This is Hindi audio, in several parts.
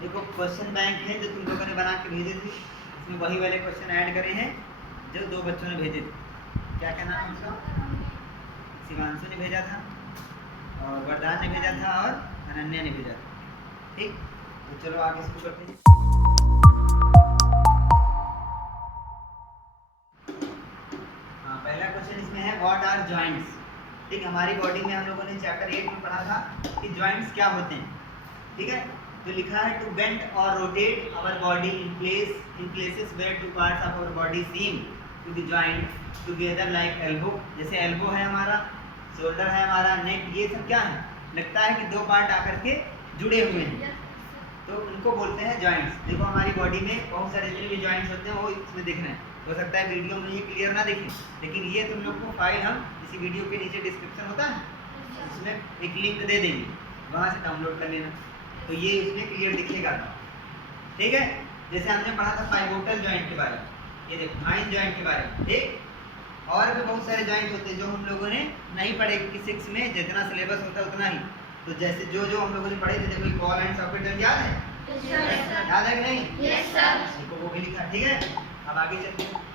देखो क्वेश्चन बैंक है जो तुम लोगों ने बना के भेजे थे, इसमें वही वाले क्वेश्चन ऐड करे हैं जो 2 बच्चों ने भेजे थे। क्या नाम है उसका? शिवांशु ने भेजा था और वरदान ने भेजा था और अनन्या ने भेजा था। ठीक, तो चलो आगे इसको करते हैं। हाँ, पहला क्वेश्चन इसमें है व्हाट आर जॉइंट्स। ठीक, हमारी बॉडी में हम लोगों ने चैप्टर 8 में पढ़ा था कि जॉइंट्स क्या होते हैं। ठीक है, तो लिखा है टू बेंड और rotate our body in places where two parts of our body seem to be joint together like elbow. जैसे एल्बो है हमारा, शोल्डर है हमारा, नेक, ये सब क्या है, लगता है कि 2 पार्ट आकर के जुड़े हुए हैं, तो उनको बोलते हैं जॉइंट्स। देखो हमारी बॉडी में बहुत सारे जितने भी जॉइंट्स होते हैं वो इसमें दिख रहे हैं। हो सकता है वीडियो में ये क्लियर ना दिखे, लेकिन ये तुम लोग को फाइल हम इसी वीडियो के नीचे डिस्क्रिप्शन होता है उसमें एक लिंक दे देंगे, वहाँ से डाउनलोड कर लेना, तो ये इसमें क्लियर दिखेगा। ठीक है, जैसे हमने पढ़ा था पाइवोटल जॉइंट के बारे में, ये देखो हाइन जॉइंट के बारे में। ठीक, और भी बहुत सारे जॉइंट होते हैं जो हम लोगों ने नहीं पढ़े कि 6 में जितना सिलेबस होता है उतना ही। तो जैसे जो हम लोगों ने पढ़े थे, देखो बॉल एंड सॉकेट जॉइंट याद है? याद है कि नहीं? Yes sir. देखो वो भी लिखा। ठीक है, अब आगे चलते हैं।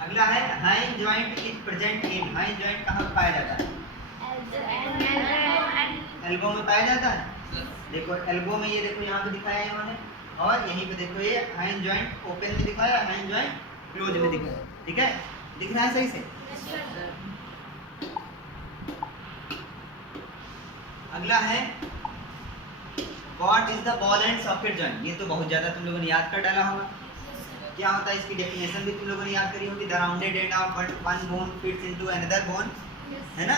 अगला है hinge joint is present in. Hinge joint कहाँ पाया जाता है? एल्बो में पाया जाता है। देखो एल्बो में ये देखो यहाँ पे दिखाया है इन्होंने, और यहीं पे देखो ये हाइन जॉइंट ओपन में दिखाया, हाइन जॉइंट क्लोज में दिखाया। ठीक है, दिख रहा है सही से? अगला है what is the ball and socket joint. ये तो बहुत ज्यादा तुम लोगों ने याद कर डाला होगा। क्या होता है, इसकी डेफिनेशन भी तुम लोगों ने याद करी होगी। The rounded end of one bone fits into another bone, है ना?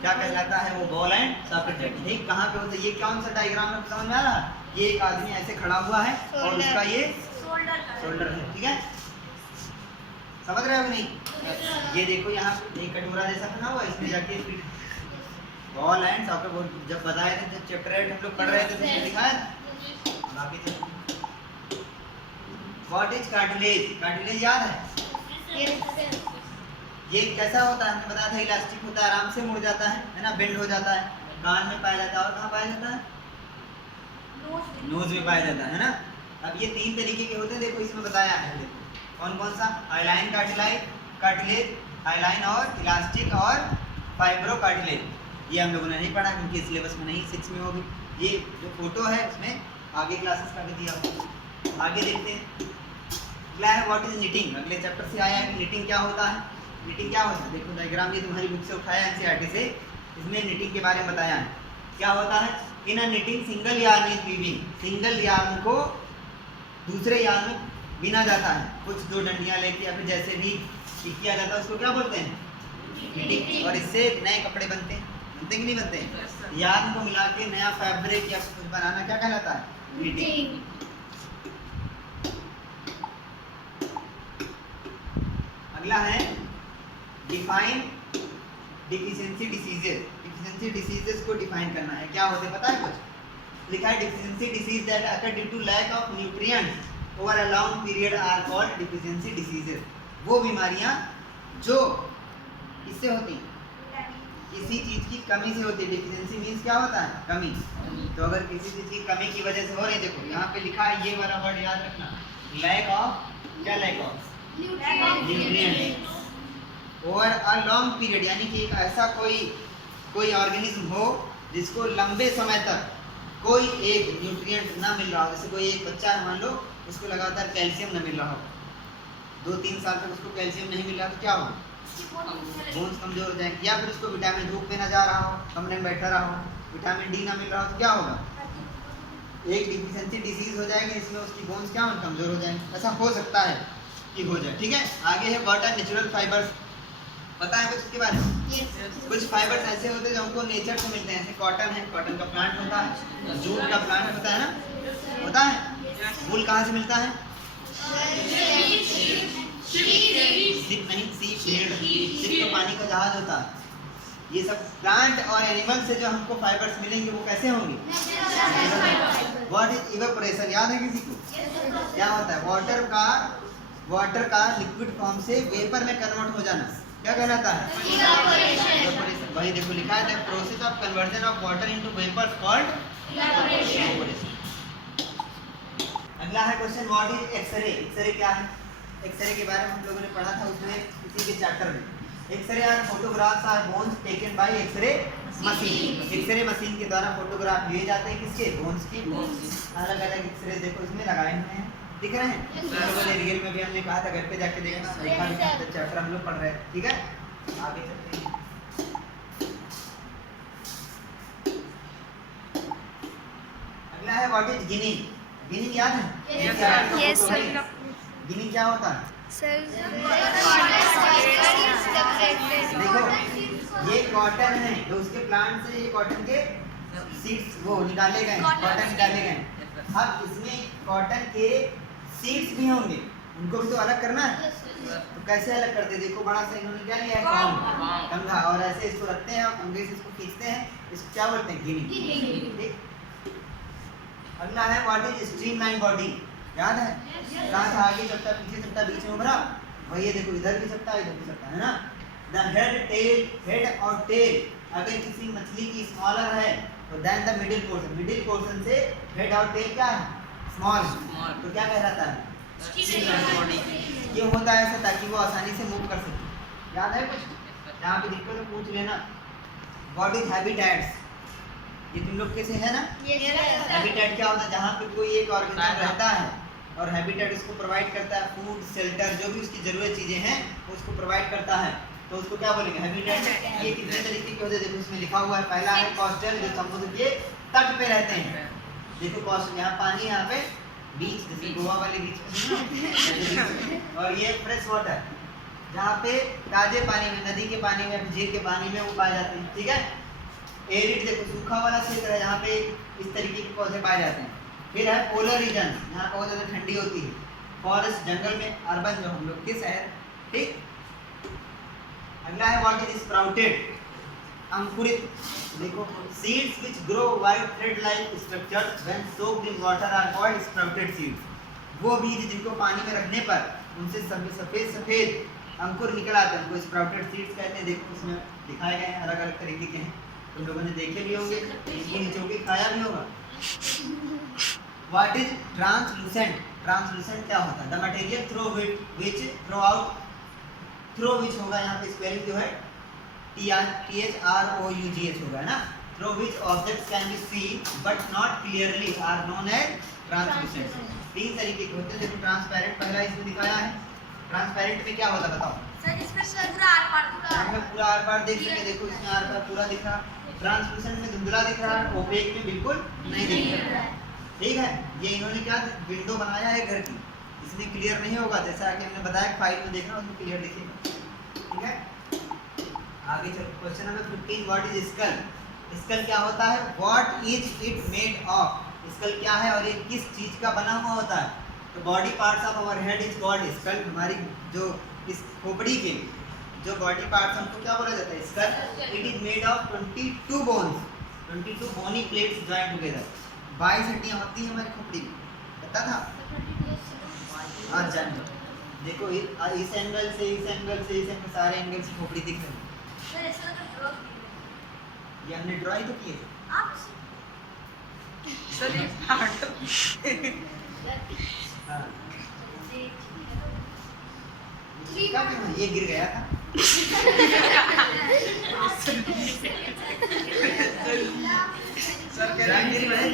क्या कहलाता है वो? Ball and socket joint. ठीक, कहाँ पे होता है ये? कौन सा डायग्राम में समझ में आ रहा है? ये एक आदमी ऐसे खड़ा हुआ है और उसका ये शोल्डर है। ठीक है, समझ रहे हो कि नहीं? ये देखो यहाँ एक कटोरा जैसा बना हुआ, इसमें जाके बॉल एंड सॉकेट जब बताए थे, जब चैप्टर 8 हम लोग पढ़ रहे थे तो उसमें दिखाया था। बाकी व्हाट इज कार्टिलेज? कार्टिलेज याद है? ये कैसा होता है? हमने बताया था इलास्टिक होता है, आराम से मुड़ जाता है ना, बेंड हो जाता है। कान में पाया जाता है, और कहाँ पाया जाता है? नोज में पाया जाता है ना। अब ये 3 तरीके के होते हैं, देखो इसमें बताया है। देखो कौन कौन सा? हाइलाइन कार्टिलेज, हाइलाइन और इलास्टिक और फाइब्रो कार्टिलेज। ये हम लोगों ने नहीं पढ़ा क्योंकि सिलेबस में नहीं, 6 में होगी। ये जो फोटो है उसमें आगे क्लासेस का भी दिया होगा। आगे देखते हैं। अगला है व्हाट इज निटिंग। अगले चैप्टर से आया है कि निटिंग क्या होता है। निटिंग क्या होता है? देखो डायग्राम ये तुम्हारी बुक से उठाया है एनसीईआरटी से, इसमें निटिंग के बारे में बताया है। क्या होता है? In a knitting single yarn is weaving. Single yarn को दूसरे यार्न में बिना जाता है, कुछ 2 डंडियां लेके या फिर जैसे भी किया जाता है उसको क्या बोलते हैं? निटिंग। और इससे नए कपड़े बनते हैं कि नहीं बनते हैं? यार्न को मिला के नया फैब्रिक या कुछ बनाना क्या कहलाता है? निटिंग। अगला है define deficiency diseases. Deficiency diseases को डिफाइन करना है। क्या होते हैं पता है कुछ? लिखा है deficiency disease that occur due to lack of nutrients over a long period are called deficiency diseases. वो बीमारियां जो किससे होती हैं? किसी चीज की कमी से होती है। डिफिशिएंसी मींस क्या होता है? कमी। तो अगर किसी चीज की कमी की वजह से हो रही है, देखो यहाँ पे लिखा है, ये वाला वर्ड याद रखना, लैक ऑफ, क्या lack of? Nutrients over a long period, यानी कि एक ऐसा कोई ऑर्गेनिज्म हो जिसको लंबे समय तक कोई एक न्यूट्रिएंट ना मिल रहा हो। जैसे कोई एक बच्चा है, मान लो उसको लगातार कैल्शियम न मिल रहा हो, 2-3 साल तक उसको कैल्शियम नहीं मिल रहा, तो क्या होगा? बोन्स कमजोर हो जाएंगे। या फिर उसको विटामिन धूप में ना जा रहा हो, कमरे में बैठा रहा हो, विटामिन डी ना मिल रहा हो, तो क्या होगा? एक डिफिशिएंसी डिसीज हो जाएगी, इसमें उसकी बोन्स क्या हो, कमजोर हो जाएंगे। ऐसा हो सकता है कि हो जाए। ठीक है, आगे है व्हाट आर नेचुरल फाइबर्स। पता है कुछ इसके बारे में? कुछ फाइबर्स ऐसे होते हैं जो हमको नेचर से मिलते हैं। जैसे कॉटन है, कॉटन का प्लांट होता है, जूट का प्लांट होता है ना, होता है। वूल कहाँ से मिलता है? शिप नहीं, शिप तो पानी का जहाज होता है। ये सब प्लांट और एनिमल से जो हमको फाइबर्स मिलेंगे वो कैसे होंगे? What is evaporation? याद है किसी को? क्या होता है? वाटर का लिक्विड फॉर्म से वेपर में कन्वर्ट हो जाना क्या कहलाता है? इवेपोरेशन। वही देखो लिखा है, the process of conversion of water into vapour called अगला है question, what is X-ray? X-ray क्या है? एक्सरे के बारे में हम लोगों ने पढ़ा था उसमें इसी के चैप्टर में। X-ray are photographs are bones taken by X-ray machine. X-ray machine के द्वारा फोटोग्राफ लिए जाते हैं किसके? बोन्स की। अलग अलग एक्सरे देखो इसमें लगाए हुए हैं, दिख रहे हैं? लोगों ने रियल में भी हमने कहा था, घर पे जाके देखना, देखा भी था, चैप्टर हम लोग पढ़ रहे हैं, ठीक है? आगे चलते हैं। अगला है व्हाट इज गिनिंग? गिनिंग याद है? Yes, sir. गिनिंग क्या होता है? देखो ये कॉटन है, जो उसके प्लांट से ये कॉटन के सीड्स वो निकाले गए, कॉटन निकाले गए। अब इसमें कॉटन के सीड्स भी होंगे, उनको भी तो अलग करना है। तो कैसे अलग करते हैं? देखो बड़ा सा इन्होंने क्या लिया है, कंघा, और ऐसे इसको रखते हैं और कंघे से इसको खींचते हैं, इसको क्या बोलते हैं? गिनिंग। ठीक। अगला है व्हाट इज स्ट्रीमलाइन बॉडी? याद है? कहाँ था? आगे चपटा, पीछे चपटा, बीच में उभरा। वही है, देखो इधर भी चपटा, इधर भी चपटा, है ना? द हेड, टेल, हेड और टेल अगर किसी मछली की स्मॉलर है तो then the middle portion, middle portion से हेड और टेल क्या है? स्मॉल। तो क्या कहलाता है? ये होता है ऐसा ताकि वो आसानी से मूव कर सके। याद है कुछ? यहाँ पे दिक्कत तो पूछ लेना। What is habitats? ये तुम लोग कैसे है ना? हैबिटेट क्या होता है? जहाँ पे कोई एक ऑर्गेनिज्म रहता है और हैबिटेट उसको प्रोवाइड करता है, फूड, शेल्टर, जो भी उसकी जरूरत चीजें हैं वो उसको प्रोवाइड करता है, तो उसको क्या बोलेंगे? हैबिटेट। ये कितने तरीके के होते हैं देखो इसमें लिखा हुआ है। पहला है कोस्टल, जो समुद्र के तट पे रहते हैं। देखो कोस्टल, यहाँ पानी, यहाँ पे बीच, जैसे गोवा वाले बीच पे। और ये फ्रेश वाटर, जहाँ पे ताजे पानी में, नदी के पानी में, झील के पानी में वो पाए जाते हैं, ठीक है? एरिड देखो सूखा वाला क्षेत्र है, यहाँ पे इस तरीके के पौधे पाए जाते हैं। फिर है पोलर रीजन, यहाँ बहुत ज़्यादा ठंडी होती है। फॉरेस्ट जंगल में, अर्बन जो हम लोग के शहर, ठीक। अगला है व्हाट इज स्प्राउटेड? अंकुरित। देखो seeds which grow white thread like structures when soaked in water are called sprouted seeds. वो बीज जिनको पानी में रखने पर उनसे सफेद सफेद अंकुर निकल आते हैं, उनको स्प्राउटेड सीड्स कहते हैं। देखो उसमें दिखाए गए हैं, अलग अलग तरीके के हैं, तुम लोगों ने देखे भी होंगे, इनको निचोड़ के खाया भी होगा। What is translucent? ट्रांसलूसेंट क्या होता है? द मटेरियल थ्रू विच होगा, यहाँ पे स्पेलिंग जो है THROUGH होगा ना, through which objects can be seen but not clearly are known as translucent. तीन तरीके के होते हैं। देखो ट्रांसपेरेंट पहला इसमें दिखाया है। ट्रांसपेरेंट में क्या होता है बताओ? पूरा आर पार देख सके, देखो इसमें आर पार पूरा दिख रहा। ट्रांसलूसेंट में धुंधला दिख रहा है, ओपेक में बिल्कुल नहीं दिख रहा, ठीक है? ये इन्होंने क्या विंडो बनाया है घर की, इसमें क्लियर नहीं होगा, जैसा कि हमने बताया फाइल में देखना उसमें क्लियर दिखेगा, ठीक है? आगे चलो question number 15, what is skull? Skull क्या होता है? What is it made of? Skull क्या है और ये किस चीज का बना हुआ होता है? तो body parts of our head is called skull. हमारी जो इस खोपड़ी के जो बॉडी पार्ट्स हमको क्या बोला जाता है? Skull. It is made of 22 bones, 22 bony plates joined together. 22 हड्डियां होती हैं हमारी खोपड़ी में, पता था? आज जान लो। देखो इस एंगल से इस एंगल से इस एंगल, सारे एंगल से खोपड़ी दिख रही है। ये हमने ड्राइंग तो किए थे। हाँ। क्या क्यों? ये गिर गया था।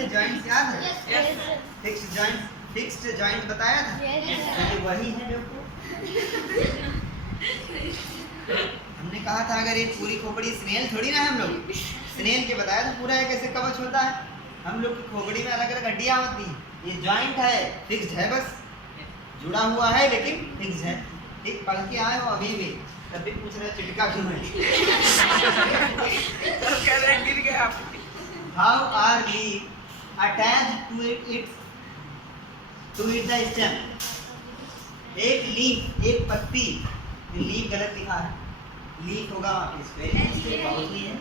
जॉइंट्स याद है? फिक्स्ड जॉइंट बताया था। ये वही है जो हमने कहा था, अगर ये पूरी खोपड़ी स्नेल थोड़ी ना, हम लोग स्नेल के बताया था पूरा एक ऐसे कवच होता है। हम लोग की खोपड़ी में अलग अलग हड्डियां होती हैं, ये जॉइंट है, फिक्स्ड है, बस जुड़ा हुआ है लेकिन फिक्स्ड है, ठीक? पढ़ के आए हो अभी भी, तब भी पूछ रहे चिटका क्यों है? तो कह रहे गिर गया। How are leaf attached to it the stem? एक लीफ, एक पत्ती, लीफ गलत लिखा है, लीफ होगा वहाँ पे स्पेलिंग मिस्टेक बहुत ही है।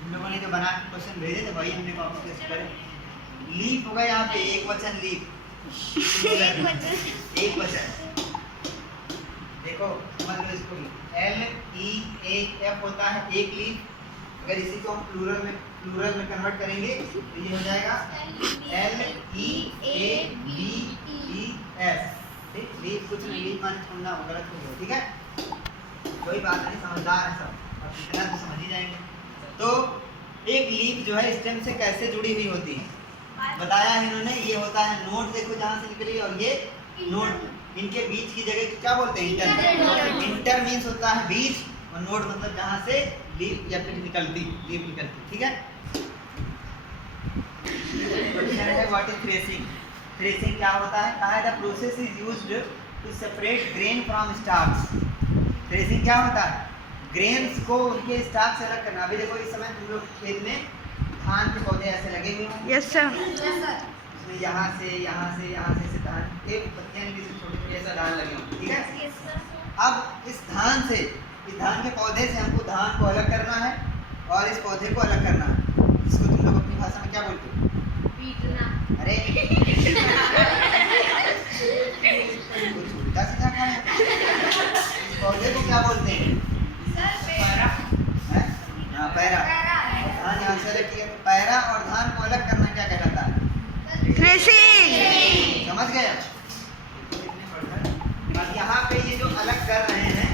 हम लोगों ने जो बना के क्वेश्चन भेजे थे वही हमने कॉपी पेस्ट करे। लीफ होगा यहाँ पे एक वचन, लीफ एक वचन। देखो समझ लो इसको, LEAF होता है एक लीफ। अगर इसी को हम प्लूरल में प्लूरल में कन्वर्ट करेंगे तो ये हो जाएगा LEAVES। ठीक, लीव कुछ नहीं, लीव माने छोड़ना, वो गलत हो गया। ठीक है, कोई बात नहीं, समझदार है सब, अब इतना तो समझ ही जाएंगे। तो एक लीफ जो है स्टेम से कैसे जुड़ी हुई होती है बताया है इन्होंने। ये होता है नोड, देखो जहाँ से निकली, और ये नोड, इनके बीच की जगह क्या बोलते हैं? इंटर। इंटर मीन्स होता है बीच, और नोड मतलब जहाँ से लीफ या फिर निकलती, लीफ निकलती। ठीक है, व्हाट इज थ्रेसिंग? थ्रेसिंग क्या होता है? कहा है the process is used to separate grain from starch. Threshing क्या होता है? ग्रेन्स को उनके स्टार्च से अलग करना। अभी देखो इस समय तुम लोग खेत में धान के पौधे ऐसे लगे हुए होंगे। Yes sir. इसमें यहाँ से ऐसे धान के पत्तियां छोटे छोटे ऐसा धान लगे होंगे। ठीक है, अब इस धान के पौधे से हमको धान को अलग करना है और इस पौधे को अलग करना है। इसको तुम लोग अपनी भाषा में क्या बोलते हो? पीटना। अरे कुछ उल्टा सीधा कहा है। इस पौधे को क्या बोलते हैं? पैरा। धान यहाँ से अलग किया, पैरा और धान को अलग करना क्या कहलाता है? थ्रेसिंग। समझ गए? अब यहाँ पे ये जो अलग कर रहे हैं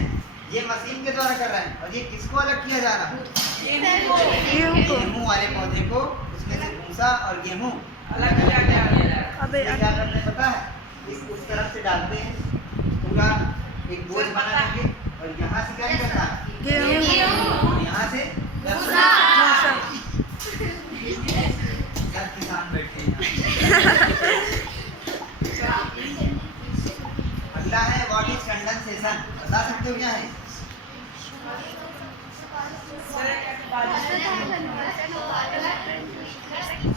ये मशीन के द्वारा कर रहे हैं, और ये किसको अलग किया जा रहा है? गेहूं वाले पौधे को, उसमें से भूसा और गेहूं अलग किया जा रहा है। क्या करते हैं पता है? उस तरफ से डालते हैं, पूरा एक बोझ बना देंगे, और यहाँ से क्या निकलता है? गेहूं। यहाँ से किसान बैठे हैं। अगला है व्हाट इज कंडेंसेशन? बता सकते हो क्या है?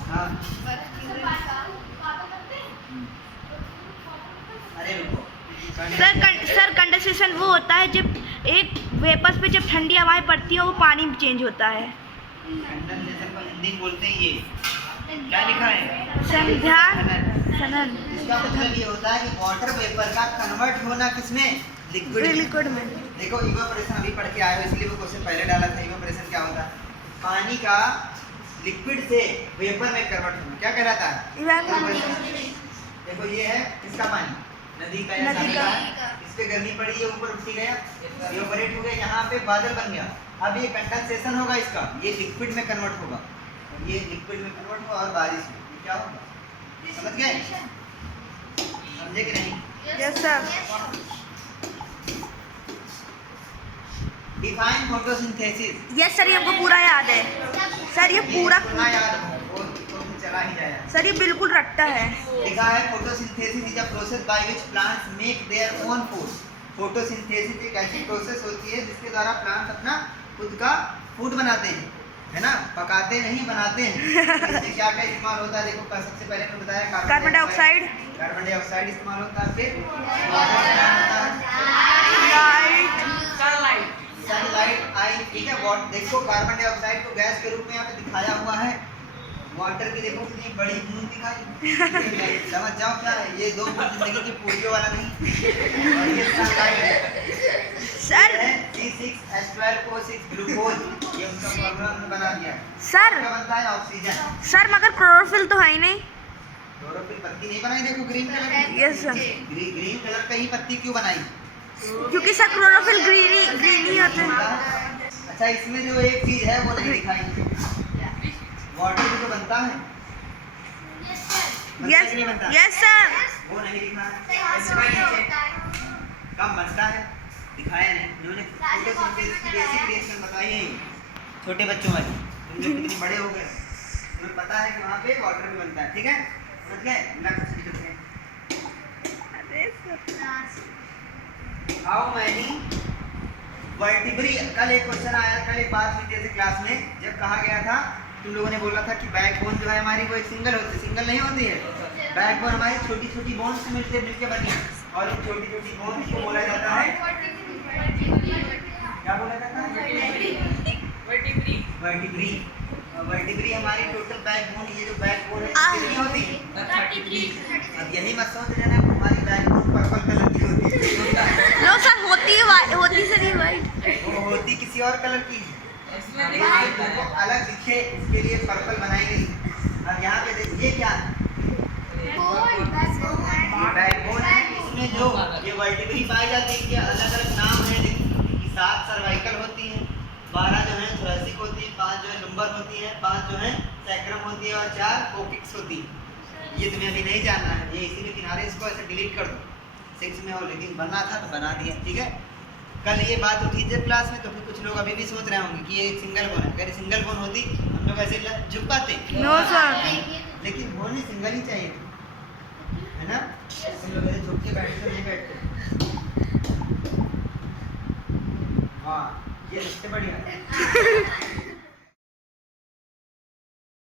हाँ, अरे रुको। सर कंडेंसेशन वो होता है जब एक वेपर्स पे जब ठंडी हवाएं पड़ती है वो पानी में चेंज होता है। कंडेंसेशन को हिंदी में बोलते हैं ये, क्या लिखा है? सनन। इसका मतलब ये होता है कि वाटर वेपर का कन्वर्ट होना किसमें? लिक्विड में। देखो इवेपोरेशन अभी पढ़ के आए हो इसलिए वो क्वेश्चन पहले डाला था। इवेपोरेशन क्या होता है? पानी का लिक्विड से वेपर में कन्वर्ट होना, क्या कहलाता है? देखो ये है इसका पानी, नदी का, इस पे गर्मी पड़ी है, ऊपर उठ गया, इवेपोरेट हो गया, यहाँ पे बादल बन गया। अब ये कंडेंसेशन होगा इसका, ये लिक्विड में कन्वर्ट होगा, ये लिक्विड में कन्वर्ट हुआ और बारिश में क्या होगा? समझ गए? समझे कि नहीं? Yes sir. Define photosynthesis. Yes sir, ये हमको पूरा याद है सर, ये पूरा याद हो वो तो चला ही जाएगा सर, ये बिल्कुल रखता है। लिखा है photosynthesis is a process by which plants make their own food. Photosynthesis एक ऐसी प्रोसेस होती है जिसके द्वारा प्लांट्स अपना खुद का फूड बनाते हैं, है ना? पकाते नहीं, बनाते हैं। इसमें क्या क्या इस्तेमाल होता है? देखो सबसे पहले मैंने बताया कार्बन डाइऑक्साइड इस्तेमाल होता है, फिर सनलाइट आई। ठीक है, देखो कार्बन डाइऑक्साइड को गैस के रूप में यहाँ पे दिखाया हुआ है, वाटर की देखो कितनी बड़ी बूंद दिखाई। समझ जाओ क्या है ये? दो बूंद जिंदगी की पोलियो वाला नहीं, और ये सनलाइट सर C6H12O6 ग्लूकोज, ये उनका फॉर्मूला हमने बना दिया है। सर क्या बनता है? ऑक्सीजन। सर मगर क्लोरोफिल तो है ही नहीं। क्लोरोफिल पत्ती नहीं बनाई, देखो ग्रीन कलर की। Yes sir. ग्रीन कलर का ही पत्ती क्यों बनाई? क्योंकि सर क्लोरोफिल ग्रीन ही होते हैं। अच्छा, इसमें जो एक चीज है वो नहीं दिखाई, वाटर भी तो बनता है। Yes sir. वो नहीं लिखा है, कम बनता है, दिखाया नहीं। इन्होंने फोटोसिंथेसिस की बेसिक रिएक्शन बताई है छोटे बच्चों वाली। तुम लोग कितने बड़े हो गए, तुम्हें पता है कि वहाँ पे वाटर भी बनता है। ठीक है, समझ गए? अगला क्वेश्चन करते हैं। हाउ मैनी वर्टिब्री, कल एक क्वेश्चन आया, कल एक बात हुई थी क्लास में, जब कहा गया था, तुम लोगों ने बोला था कि बैकबोन जो है हमारी वो एक सिंगल नहीं होती है। बैकबोन हमारी छोटी छोटी बोन्स से मिलके बनी है, और इन छोटी छोटी बोन्स को बोला जाता है, क्या बोला जाता है? वर्टिब्री। वर्टिब्री हमारी टोटल बैकबोन, ये जो बैकबोन है कितनी होती है? 33। अब यही मत सोच लेना हमारी बैकबोन पर्पल कलर की होती है। नो सर, होती सर ये वाइट। वो होती किसी और कलर की है। देखो अलग दिखे इसके लिए पर्पल बनाई गई। अब यहाँ पे देखिए क्या है, बैकबोन है। इसमें जो ये वर्टिब्री पाई जाती है, इनके अलग अलग नाम है। देखिए 7 सर्वाइकल होती हैं, 12 जो है थोरेसिक होती है, 5 जो है लंबर होती है, 5 जो है सैक्रम होती है और 4 कोकिक्स होती है। ये तुम्हें अभी नहीं जानना है, ये इसीलिए किनारे इसको ऐसे डिलीट कर दो। 6 में हो, लेकिन बनना था तो बना दिया, ठीक है। कल ये बात उठी थी क्लास में, तो फिर कुछ लोग अभी भी सोच रहे होंगे कि ये एक सिंगल बोन है। अगर सिंगल बोन होती हम लोग ऐसे झुक पाते? No sir. लेकिन होनी सिंगल ही चाहिए, है ना। हम लोग ऐसे झुक के बैठते नहीं बैठते। हाँ, ये सबसे बढ़िया है।